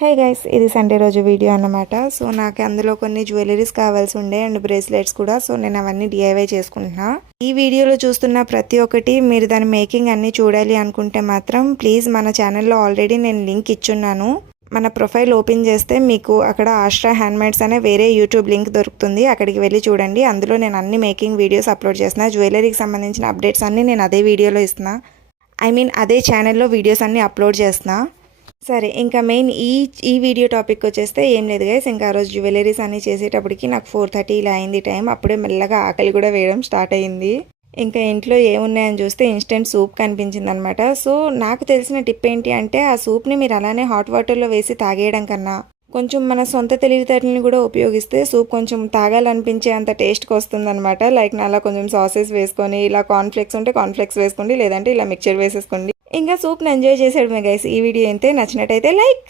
Hey guys, ఇది Sunday రోజు video అన్నమాట. సో నాకు అందులో కొన్ని జ్యువెలరీస్ కావాల్సి ఉండే అండ్ బ్రేస్లెట్స్ కూడా. సో నేను అవన్నీ డిఐవై చేసుకుంటున్నా. ఈ వీడియోలో చూస్తున్న ప్రతి ఒక్కటి మీరు దాని మేకింగ్ అన్ని చూడాలి అనుకుంటే మాత్రం ప్లీజ్ మన ఛానల్లో ఆల్రెడీ నేను లింక్ ఇచ్చున్నాను. మన ప్రొఫైల్ ఓపెన్ చేస్తే మీకు అక్కడ ఆశ్రా హ్యాండ్మేడ్స్ అనే వేరే యూట్యూబ్ లింక్ దొరుకుతుంది. అక్కడికి వెళ్ళి చూడండి. అందులో నేను అన్ని మేకింగ్ వీడియోస్ అప్లోడ్ చేస్తున్నా. జ్యువెలరీకి సంబంధించిన అప్డేట్స్ అన్నీ నేను అదే వీడియోలో ఇస్తున్నా. అదే ఛానల్లో వీడియోస్ అన్నీ అప్లోడ్ చేస్తున్నా. సరే, ఇంకా మెయిన్ ఈ వీడియో టాపిక్ వచ్చేస్తే ఏం లేదు గైస్. ఇంకా ఆ రోజు జ్యువెలరీస్ అన్నీ చేసేటప్పటికి నాకు 4:30 ఇలా అయింది టైం. అప్పుడే మెల్లగా ఆకలి కూడా వేయడం స్టార్ట్ అయ్యింది. ఇంకా ఇంట్లో ఏమున్నాయని చూస్తే ఇన్స్టెంట్ సూప్ కనిపించింది అనమాట. సో నాకు తెలిసిన టిప్ ఏంటి అంటే, ఆ సూప్ని మీరు అలానే హాట్ వాటర్లో వేసి తాగేయడం కన్నా కొంచెం మన సొంత తెలివితేటలని కూడా ఉపయోగిస్తే సూప్ కొంచెం తాగాలనిపించే అంత టేస్ట్కి వస్తుంది అనమాట. లైక్ అలా కొంచెం సాసెస్ వేసుకొని, ఇలా కార్న్ఫ్లెక్స్ ఉంటే కార్న్ఫ్లెక్స్ వేసుకోండి, లేదంటే ఇలా మిక్చర్ వేసేసుకోండి. ఇంకా సూప్ని ఎంజాయ్ చేసేయడమే గైస్. ఈ వీడియో అయితే నచ్చినట్టయితే లైక్.